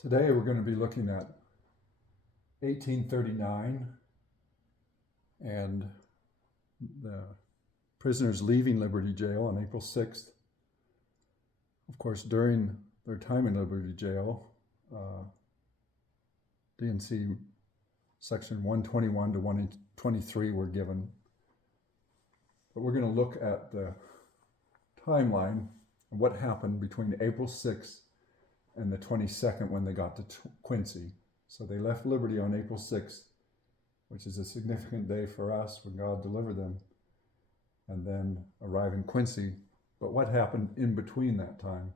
Today we're going to be looking at 1839 and the prisoners leaving Liberty Jail on April 6th. Of course, during their time in Liberty Jail, D&C section 121 to 123 were given. But we're going to look at the timeline and what happened between April 6th and the 22nd when they got to Quincy. So they left Liberty on April 6th, which is a significant day for us when God delivered them, and then arrive in Quincy. But what happened in between that time?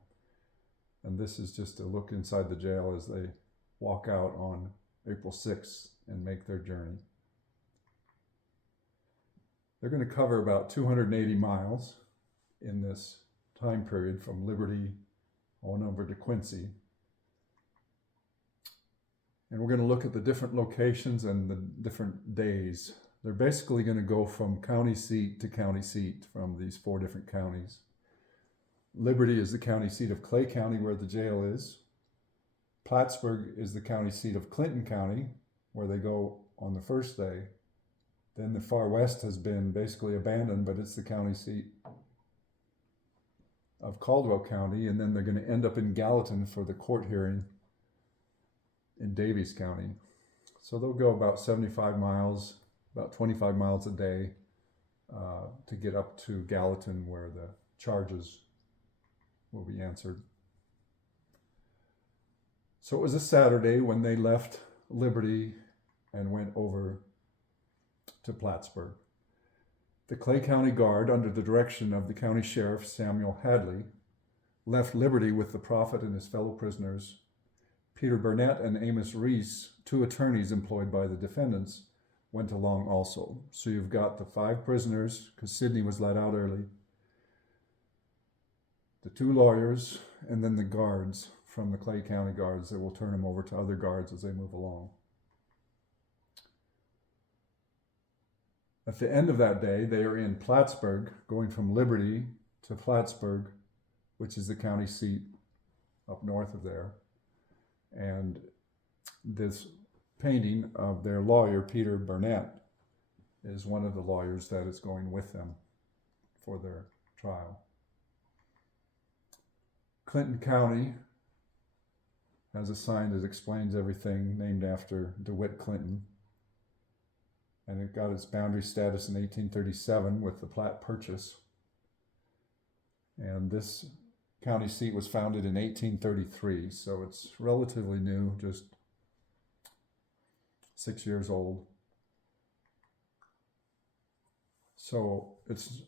And this is just a look inside the jail as they walk out on April 6th and make their journey. They're going to cover about 280 miles in this time period from Liberty on over to Quincy. And we're going to look at the different locations and the different days. They're basically going to go from county seat to county seat from these 4 different counties. Liberty is the county seat of Clay County, where the jail is. Plattsburgh is the county seat of Clinton County, where they go on the first day. Then the far west has been basically abandoned, but it's the county seat of Caldwell County, and then they're going to end up in Gallatin for the court hearing in Daviess County. So they'll go about 75 miles, about 25 miles a day to get up to Gallatin, where the charges will be answered. So it was a Saturday when they left Liberty and went over to Plattsburgh. The Clay County Guard, under the direction of the county sheriff, Samuel Hadley, left Liberty with the prophet and his fellow prisoners. Peter Burnett and Amos Reese, 2 attorneys employed by the defendants, went along also. So you've got the 5 prisoners, because Sidney was let out early, the 2 lawyers, and then the guards from the Clay County Guards that will turn them over to other guards as they move along. At the end of that day, they are in Plattsburgh, going from Liberty to Plattsburgh, which is the county seat up north of there. And this painting of their lawyer, Peter Burnett, is one of the lawyers that is going with them for their trial. Clinton County has a sign that explains everything, named after DeWitt Clinton. And it got its boundary status in 1837 with the Platte Purchase. And this county seat was founded in 1833, so it's relatively new, just 6 years old. So it's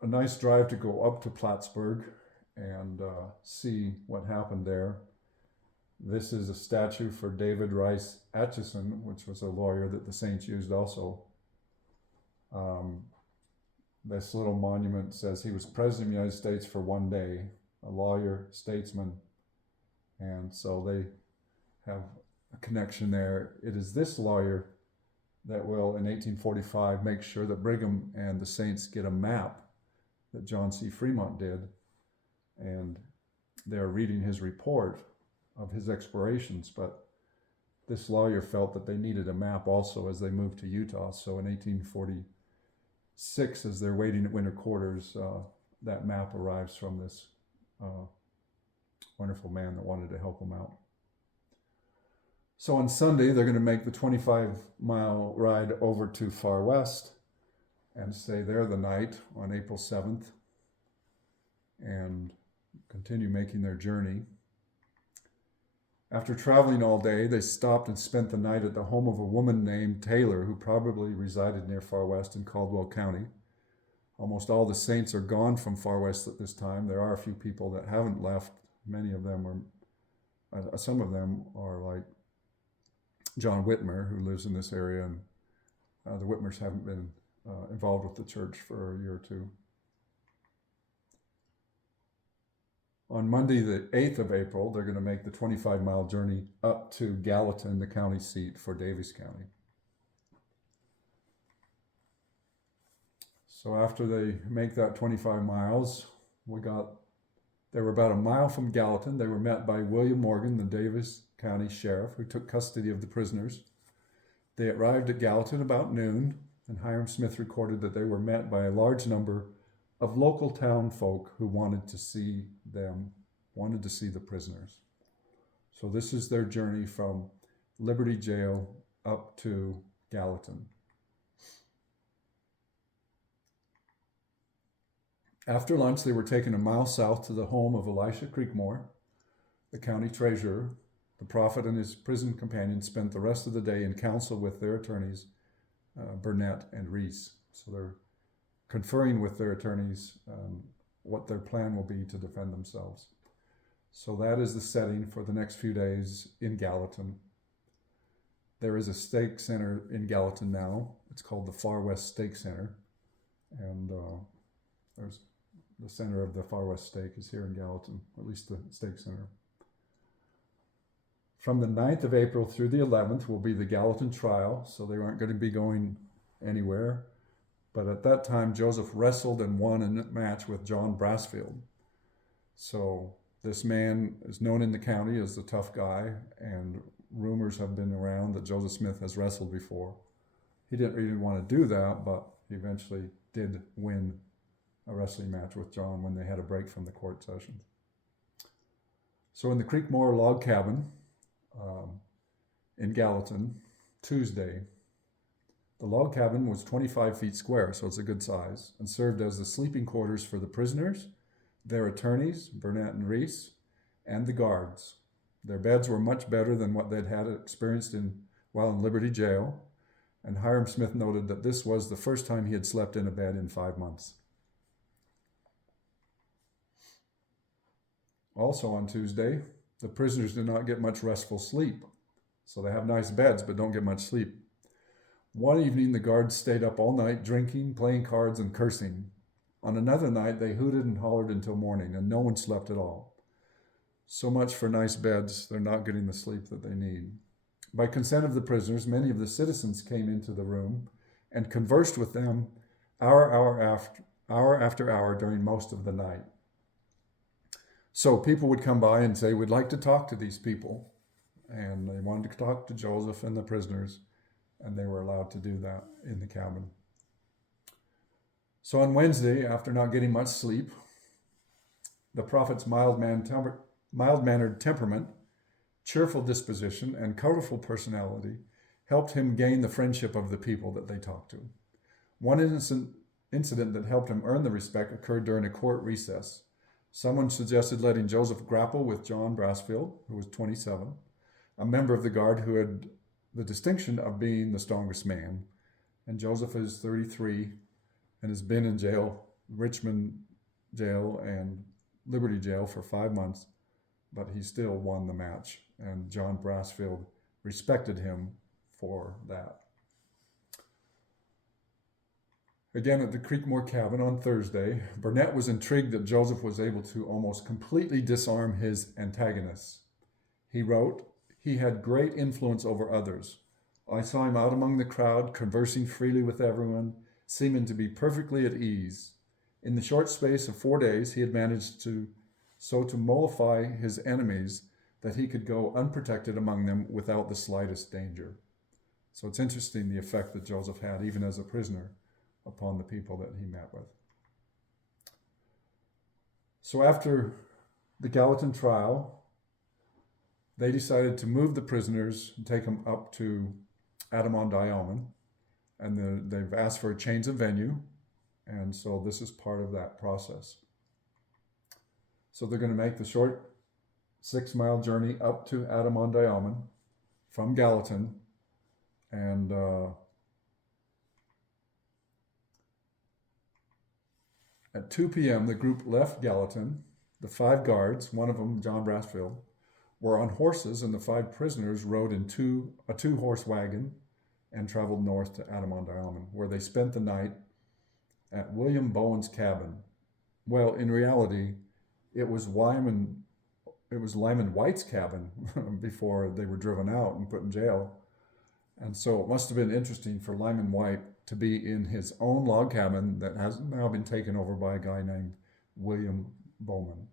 a nice drive to go up to Plattsburgh and see what happened there. This is a statue for David Rice Atchison, which was a lawyer that the Saints used also. This little monument says he was president of the United States for 1 day, a lawyer, statesman, and so they have a connection there. It is this lawyer that will, in 1845, make sure that Brigham and the Saints get a map that John C. Fremont did, and they're reading his report of his explorations, but this lawyer felt that they needed a map also as they moved to Utah. So in 1846, as they're waiting at winter quarters, that map arrives from this wonderful man that wanted to help them out. So on Sunday, they're going to make the 25-mile ride over to Far West and stay there the night on April 7th and continue making their journey. After traveling all day, they stopped and spent the night at the home of a woman named Taylor, who probably resided near Far West in Caldwell County. Almost all the Saints are gone from Far West at this time. There are a few people that haven't left. Many of them are, some of them are like John Whitmer, who lives in this area, and the Whitmers haven't been involved with the church for a year or 2. On Monday, the 8th of April, they're going to make the 25-mile journey up to Gallatin, the county seat for Daviess County. So after they make that 25 miles, we got They were about a mile from Gallatin. They were met by William Morgan, the Davis County Sheriff, who took custody of the prisoners. They arrived at Gallatin about noon, and Hiram Smith recorded that they were met by a large number of local town folk who wanted to see the prisoners. So this is their journey from Liberty Jail up to Gallatin. After lunch, they were taken a mile south to the home of Elisha Creekmore, the county treasurer. The prophet and his prison companions spent the rest of the day in council with their attorneys, Burnett and Reese. So they're conferring with their attorneys what their plan will be to defend themselves. So that is the setting for the next few days in Gallatin. There is a stake center in Gallatin now. It's called the Far West Stake Center. And there's the center of the Far West Stake is here in Gallatin, or at least the stake center. From the 9th of April through the 11th will be the Gallatin trial, so they aren't going to be going anywhere. But at that time, Joseph wrestled and won a match with John Brassfield. So this man is known in the county as the tough guy, and rumors have been around that Joseph Smith has wrestled before. He didn't really want to do that, but he eventually did win a wrestling match with John when they had a break from the court sessions. So in the Creekmore log cabin in Gallatin, Tuesday, the log cabin was 25 feet square, so it's a good size, and served as the sleeping quarters for the prisoners, their attorneys, Burnett and Reese, and the guards. Their beds were much better than what they'd had experienced while in Liberty Jail, and Hiram Smith noted that this was the first time he had slept in a bed in 5 months. Also on Tuesday, the prisoners did not get much restful sleep. So they have nice beds, but don't get much sleep. One evening, the guards stayed up all night, drinking, playing cards, and cursing. On another night, they hooted and hollered until morning, and no one slept at all. So much for nice beds. They're not getting the sleep that they need. By consent of the prisoners, many of the citizens came into the room and conversed with them hour after hour during most of the night. So people would come by and say, we'd like to talk to these people. And they wanted to talk to Joseph and the prisoners, and they were allowed to do that in the cabin. So on Wednesday, after not getting much sleep, the prophet's mild-mannered temperament, cheerful disposition, and colorful personality helped him gain the friendship of the people that they talked to. One incident that helped him earn the respect occurred during a court recess. Someone suggested letting Joseph grapple with John Brassfield, who was 27, a member of the guard who had the distinction of being the strongest man. And Joseph is 33 and has been in jail, Richmond jail and Liberty jail for 5 months, but he still won the match. And John Brassfield respected him for that. Again, at the Creekmore cabin on Thursday, Burnett was intrigued that Joseph was able to almost completely disarm his antagonists. He wrote, "He had great influence over others. I saw him out among the crowd, conversing freely with everyone, seeming to be perfectly at ease. In the short space of 4 days, he had managed to mollify his enemies that he could go unprotected among them without the slightest danger." So it's interesting the effect that Joseph had, even as a prisoner, upon the people that he met with. So after the Gallatin trial, they decided to move the prisoners and take them up to Adamon-Diamond, and they've asked for a change of venue, and so this is part of that process. So they're going to make the short 6-mile journey up to Adamon-Diamond from Gallatin, and at 2 p.m., the group left Gallatin. The 5 guards, one of them, John Brassfield, were on horses, and the 5 prisoners rode in a 2-horse wagon and traveled north to Adamon-Diamond, where they spent the night at William Bowen's cabin. Well, in reality, it was Lyman White's cabin before they were driven out and put in jail. And so it must have been interesting for Lyman White to be in his own log cabin that has now been taken over by a guy named William Bowman.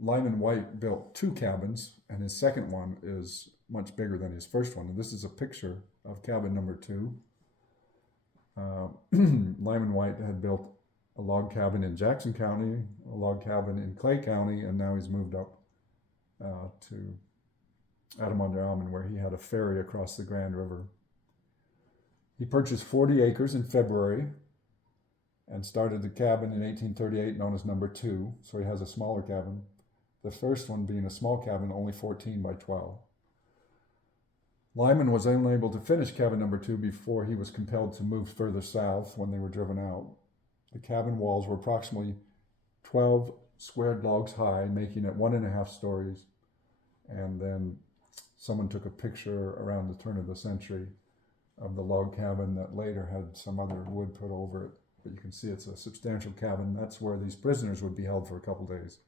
Lyman White built 2 cabins, and his second one is much bigger than his first one. And this is a picture of cabin number 2. Lyman White had built a log cabin in Jackson County, a log cabin in Clay County, and now he's moved up to Adirondack, where he had a ferry across the Grand River. He purchased 40 acres in February and started the cabin in 1838 known as number 2, so he has a smaller cabin. The first one being a small cabin, only 14 by 12. Lyman was unable to finish cabin number 2 before he was compelled to move further south when they were driven out. The cabin walls were approximately 12 squared logs high, making it 1.5 stories. And then someone took a picture around the turn of the century of the log cabin that later had some other wood put over it. But you can see it's a substantial cabin. That's where these prisoners would be held for a couple days.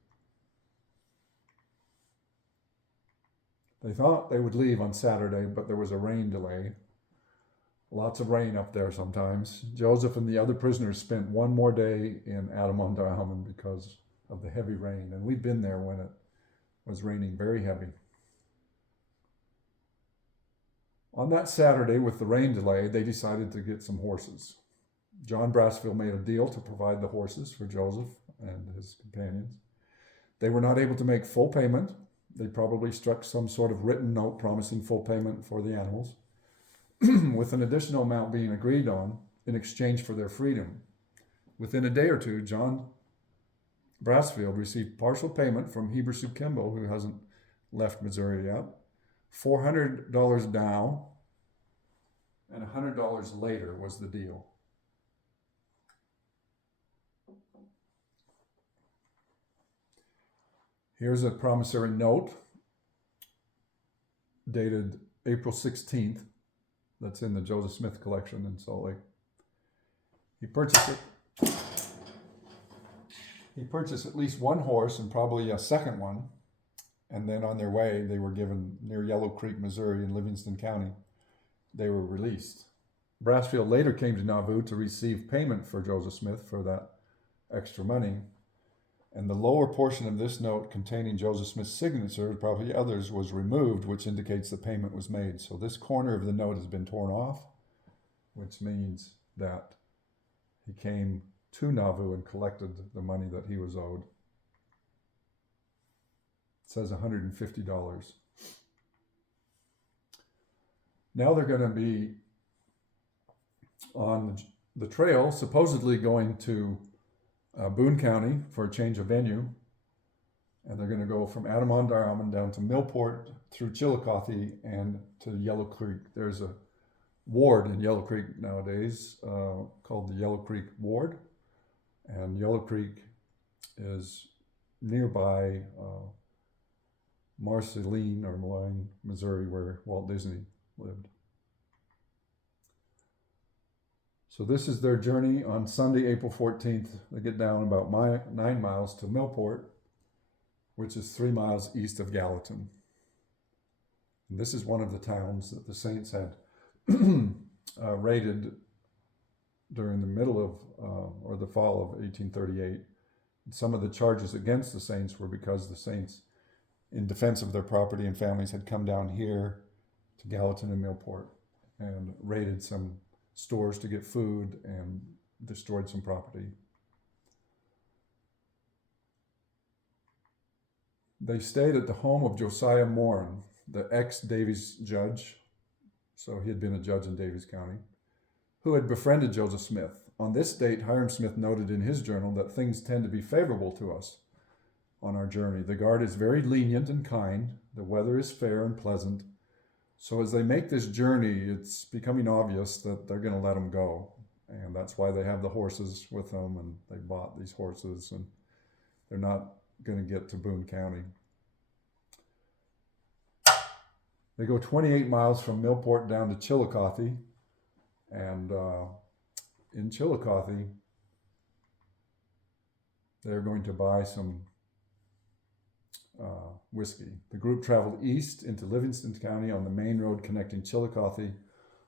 They thought they would leave on Saturday, but there was a rain delay. Lots of rain up there sometimes. Joseph and the other prisoners spent one more day in Adirondack because of the heavy rain. And we'd been there when it was raining very heavy. On that Saturday, with the rain delay, they decided to get some horses. John Brassfield made a deal to provide the horses for Joseph and his companions. They were not able to make full payment. They probably struck some sort of written note promising full payment for the animals, with an additional amount being agreed on in exchange for their freedom. Within a day or two, John Brassfield received partial payment from Heber Sue Kimball, who hasn't left Missouri yet, $400 down, and $100 later was the deal. Here's a promissory note dated April 16th that's in the Joseph Smith collection in Salt Lake. He purchased at least one horse and probably a second one, and then on their way they were given near Yellow Creek, Missouri in Livingston County. They were released. Brassfield later came to Nauvoo to receive payment for Joseph Smith for that extra money. And the lower portion of this note containing Joseph Smith's signature, probably others, was removed, which indicates the payment was made. So this corner of the note has been torn off, which means that he came to Nauvoo and collected the money that he was owed. It says $150. Now they're going to be on the trail, supposedly going to Boone County for a change of venue, and they're going to go from Adirondack down to Millport through Chillicothe and to Yellow Creek. There's a ward in Yellow Creek nowadays called the Yellow Creek Ward, and Yellow Creek is nearby Marceline or Moline, Missouri, where Walt Disney lived. So this is their journey on Sunday, April 14th. They get down about 9 miles to Millport, which is 3 miles east of Gallatin. And this is one of the towns that the Saints had raided during the middle of, or the fall of 1838. And some of the charges against the Saints were because the Saints, in defense of their property and families, had come down here to Gallatin and Millport and raided some stores to get food and destroyed some property. They stayed at the home of Josiah Morin, the ex-Davies judge, so he had been a judge in Davies County, who had befriended Joseph Smith. On this date, Hiram Smith noted in his journal that things tend to be favorable to us on our journey. The guard is very lenient and kind. The weather is fair and pleasant. So as they make this journey, it's becoming obvious that they're going to let them go. And that's why they have the horses with them, and they bought these horses, and they're not going to get to Boone County. They go 28 miles from Millport down to Chillicothe, and in Chillicothe, they're going to buy some whiskey. The group traveled east into Livingston County on the main road connecting Chillicothe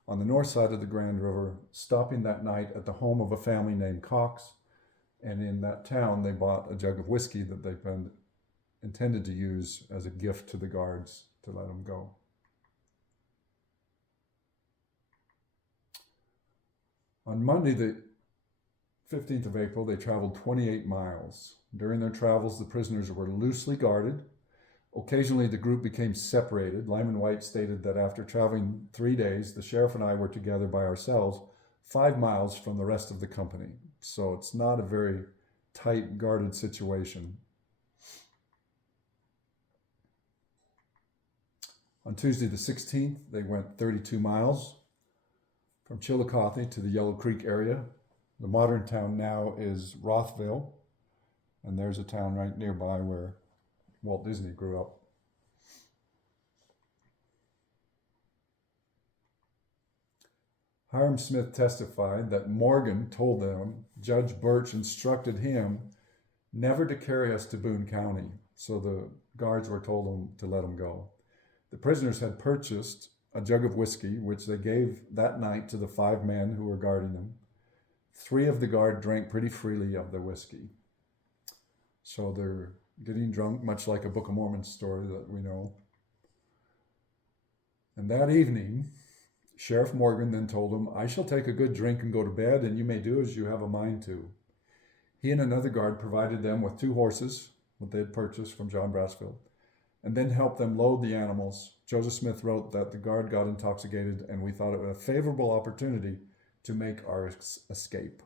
on the north side of the Grand River, stopping that night at the home of a family named Cox. And in that town, they bought a jug of whiskey that they've been intended to use as a gift to the guards to let them go. On Monday, the 15th of April, they traveled 28 miles. During their travels, the prisoners were loosely guarded. Occasionally, the group became separated. Lyman White stated that after traveling 3 days, the sheriff and I were together by ourselves 5 miles from the rest of the company. So it's not a very tight, guarded situation. On Tuesday the 16th, they went 32 miles from Chillicothe to the Yellow Creek area. The modern town now is Rothville, and there's a town right nearby where Walt Disney grew up. Hiram Smith testified that Morgan told them Judge Birch instructed him never to carry us to Boone County, so the guards were told him to let him go. The prisoners had purchased a jug of whiskey, which they gave that night to the 5 men who were guarding them. 3 of the guard drank pretty freely of the whiskey. So they're getting drunk, much like a Book of Mormon story that we know. And that evening, Sheriff Morgan then told him, "I shall take a good drink and go to bed, and you may do as you have a mind to." He and another guard provided them with 2 horses, what they had purchased from John Brassfield, and then helped them load the animals. Joseph Smith wrote that the guard got intoxicated, and we thought it was a favorable opportunity to make our escape.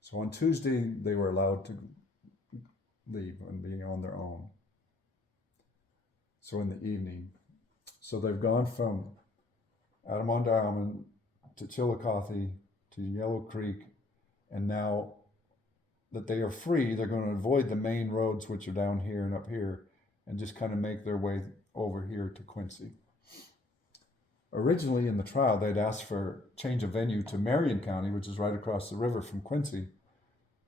So on Tuesday, they were allowed to leave and be on their own. So in the evening. So they've gone from Adamond Island to Chillicothe to Yellow Creek, and now that they are free, they're going to avoid the main roads, which are down here and up here, and just kind of make their way over here to Quincy. Originally in the trial, they'd asked for change of venue to Marion County, which is right across the river from Quincy.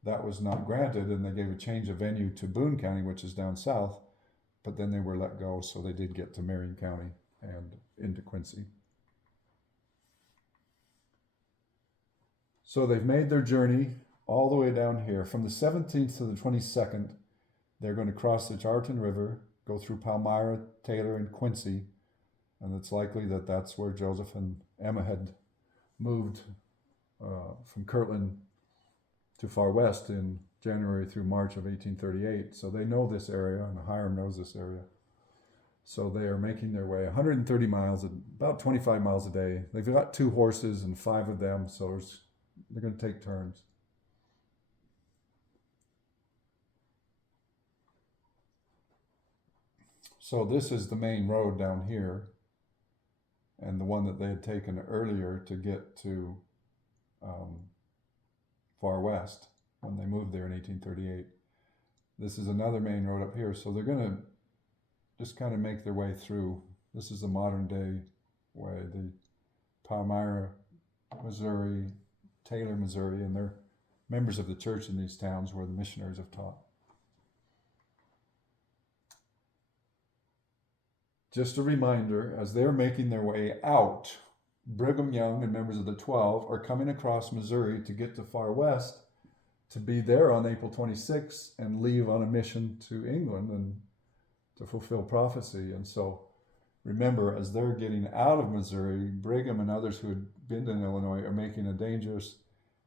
That was not granted, and they gave a change of venue to Boone County, which is down south, but then they were let go, so they did get to Marion County and into Quincy. So they've made their journey all the way down here. From the 17th to the 22nd, they're going to cross the Charlton River, go through Palmyra, Taylor, and Quincy, and it's likely that that's where Joseph and Emma had moved from Kirtland to Far West in January through March of 1838. So they know this area, and Hiram knows this area. So they are making their way 130 miles, about 25 miles a day. They've got 2 horses and 5 of them, so they're going to take turns. So this is the main road down here, and the one that they had taken earlier to get to Far West when they moved there in 1838. This is another main road up here, so they're going to just kind of make their way through. This is the modern day way, the Palmyra, Missouri, Taylor, Missouri, and they're members of the church in these towns where the missionaries have taught. Just a reminder, as they're making their way out, Brigham Young and members of the 12 are coming across Missouri to get to Far West to be there on April 26th and leave on a mission to England and to fulfill prophecy. And so remember, as they're getting out of Missouri, Brigham and others who had been in Illinois are making a dangerous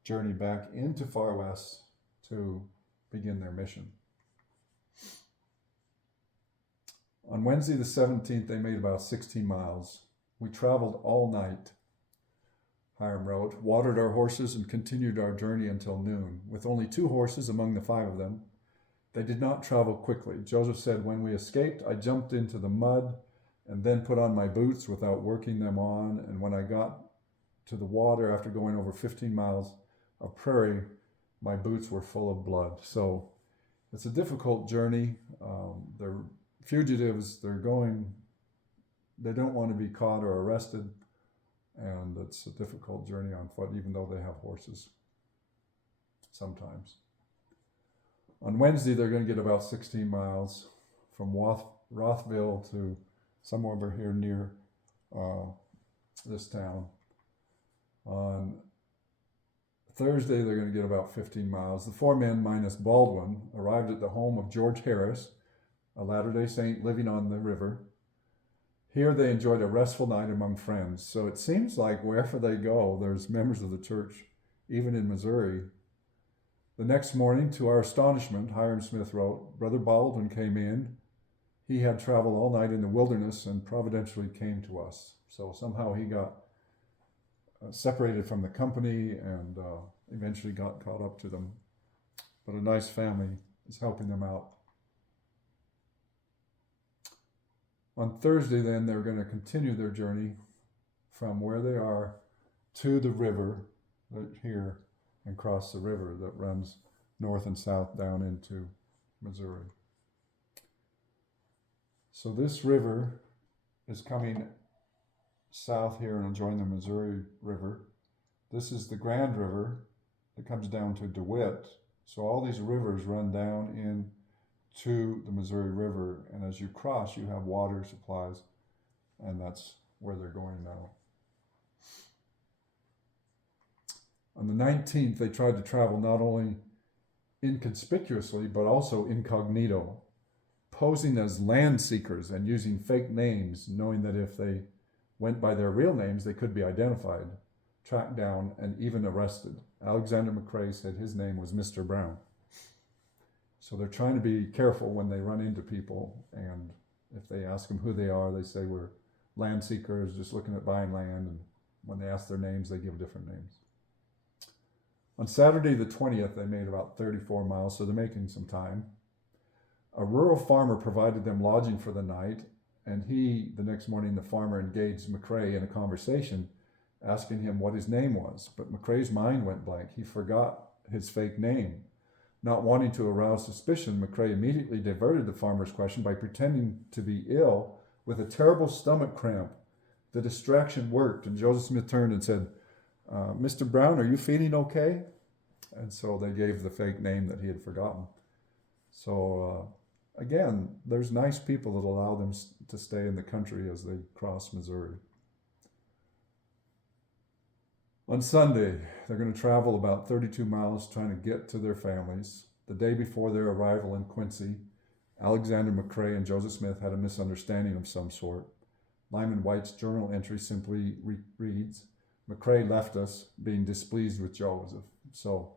journey back into Far West to begin their mission. On Wednesday the 17th, they made about 16 miles. We traveled all night, Hiram wrote, watered our horses and continued our journey until noon. With only 2 horses among the 5 of them, they did not travel quickly. Joseph said, "When we escaped, I jumped into the mud and then put on my boots without working them on. And when I got to the water after going over 15 miles of prairie, my boots were full of blood." So it's a difficult journey. They're fugitives. They don't want to be caught or arrested. And it's a difficult journey on foot, even though they have horses sometimes. On Wednesday, they're going to get about 16 miles from Rothville to somewhere over here near this town. On Thursday, they're going to get about 15 miles. The 4 men minus Baldwin arrived at the home of George Harris, a Latter-day Saint living on the river. Here they enjoyed a restful night among friends. So it seems like wherever they go, there's members of the church, even in Missouri. The next morning, to our astonishment, Hiram Smith wrote, Brother Baldwin came in. He had traveled all night in the wilderness and providentially came to us. So somehow he got separated from the company and eventually got caught up to them. But a nice family is helping them out. On Thursday, then, they're going to continue their journey from where they are to the river here and cross the river that runs north and south down into Missouri. So this river is coming south here and joining the Missouri River. This is the Grand River that comes down to DeWitt. So all these rivers run down into the Missouri River, and as you cross, you have water supplies, and that's where they're going now. On the 19th, they tried to travel not only inconspicuously, but also incognito, posing as land seekers and using fake names, knowing that if they went by their real names, they could be identified, tracked down, and even arrested. Alexander McCrae said his name was Mr. Brown. So they're trying to be careful when they run into people, and if they ask them who they are, they say we're land seekers, just looking at buying land, and when they ask their names, they give different names. On Saturday the 20th, they made about 34 miles, so they're making some time. A rural farmer provided them lodging for the night, and the next morning, the farmer engaged McCrae in a conversation, asking him what his name was. But McCrae's mind went blank. He forgot his fake name. Not wanting to arouse suspicion, McCrae immediately diverted the farmer's question by pretending to be ill with a terrible stomach cramp. The distraction worked, and Joseph Smith turned and said, Mr. Brown, are you feeling okay? And so they gave the fake name that he had forgotten. So again, there's nice people that allow them to stay in the country as they cross Missouri. On Sunday, they're going to travel about 32 miles trying to get to their families. The day before their arrival in Quincy, Alexander McCrae and Joseph Smith had a misunderstanding of some sort. Lyman White's journal entry simply reads, McCrae left us being displeased with Joseph. So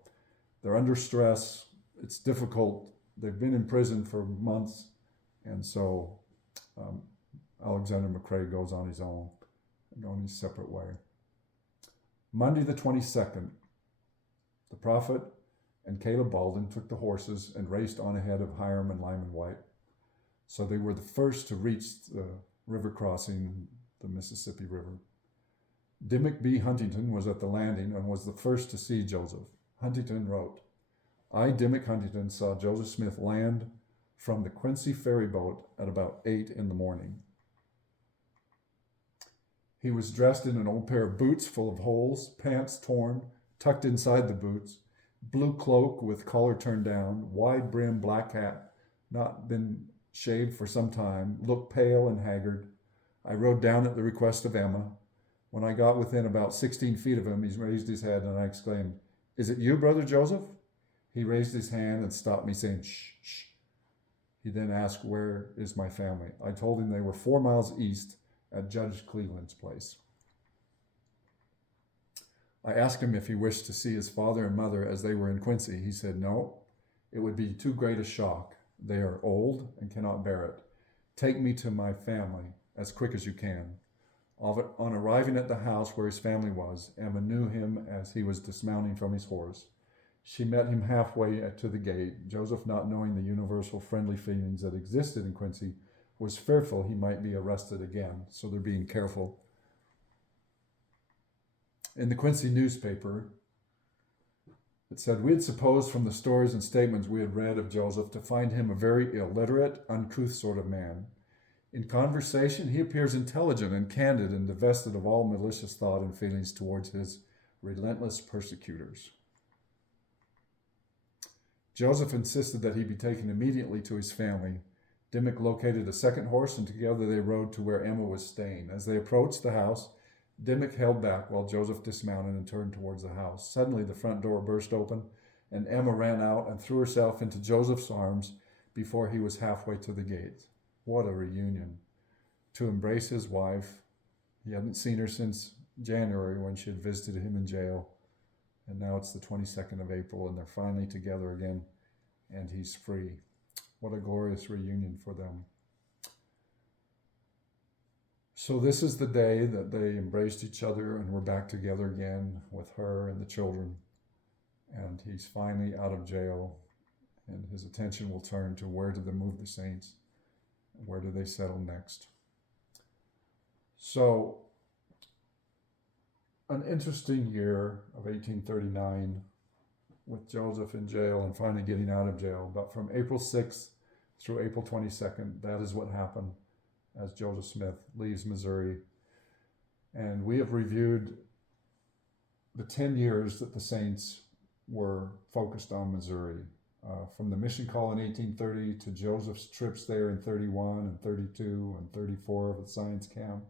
they're under stress. It's difficult. They've been in prison for months. And so Alexander McCrae goes on his own, going his separate way. Monday the 22nd, the prophet and Caleb Baldwin took the horses and raced on ahead of Hiram and Lyman White. So they were the first to reach the river crossing, the Mississippi River. Dimmock B. Huntington was at the landing and was the first to see Joseph. Huntington wrote, I, Dimmock Huntington, saw Joseph Smith land from the Quincy ferry boat at about 8 in the morning. He was dressed in an old pair of boots full of holes, pants torn, tucked inside the boots, blue cloak with collar turned down, wide brim black hat, not been shaved for some time, looked pale and haggard. I rode down at the request of Emma. When I got within about 16 feet of him, he raised his head and I exclaimed, Is it you, Brother Joseph? He raised his hand and stopped me, saying, Shh, shh. He then asked, Where is my family? I told him they were 4 miles east at Judge Cleveland's place. I asked him if he wished to see his father and mother as they were in Quincy. He said, No, it would be too great a shock. They are old and cannot bear it. Take me to my family as quick as you can. On arriving at the house where his family was, Emma knew him as he was dismounting from his horse. She met him halfway to the gate. Joseph, not knowing the universal friendly feelings that existed in Quincy, was fearful he might be arrested again, so they're being careful. In the Quincy newspaper, it said, We had supposed from the stories and statements we had read of Joseph to find him a very illiterate, uncouth sort of man. In conversation, he appears intelligent and candid and divested of all malicious thought and feelings towards his relentless persecutors. Joseph insisted that he be taken immediately to his family. Dimmock located a second horse, and together they rode to where Emma was staying. As they approached the house, Dimmock held back while Joseph dismounted and turned towards the house. Suddenly, the front door burst open, and Emma ran out and threw herself into Joseph's arms, before he was halfway to the gate. What a reunion. To embrace his wife. He hadn't seen her since January when she had visited him in jail. And now it's the 22nd of April and they're finally together again and he's free. What a glorious reunion for them. So this is the day that they embraced each other and were back together again with her and the children. And he's finally out of jail and his attention will turn to where do they move the saints? Where do they settle next? So an interesting year of 1839 with Joseph in jail and finally getting out of jail. But from April 6th through April 22nd, that is what happened as Joseph Smith leaves Missouri. And we have reviewed the 10 years that the saints were focused on Missouri. From the mission call in 1830 to Joseph's trips there in 31 and 32 and 34 of the science camp.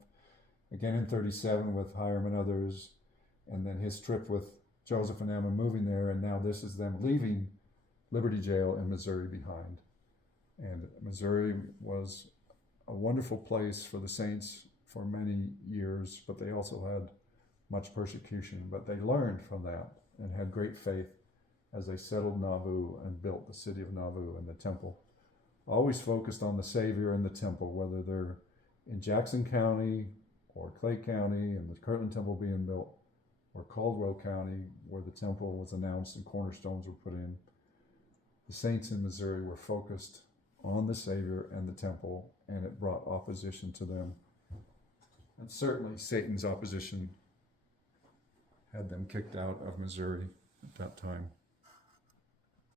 Again in 37 with Hiram and others. And then his trip with Joseph and Emma moving there. And now this is them leaving Liberty Jail in Missouri behind. And Missouri was a wonderful place for the saints for many years, but they also had much persecution. But they learned from that and had great faith as they settled Nauvoo and built the city of Nauvoo and the temple. Always focused on the Savior and the temple, whether they're in Jackson County or Clay County and the Kirtland Temple being built, or Caldwell County where the temple was announced and cornerstones were put in. The saints in Missouri were focused on the Savior and the temple, and it brought opposition to them. And certainly Satan's opposition had them kicked out of Missouri at that time.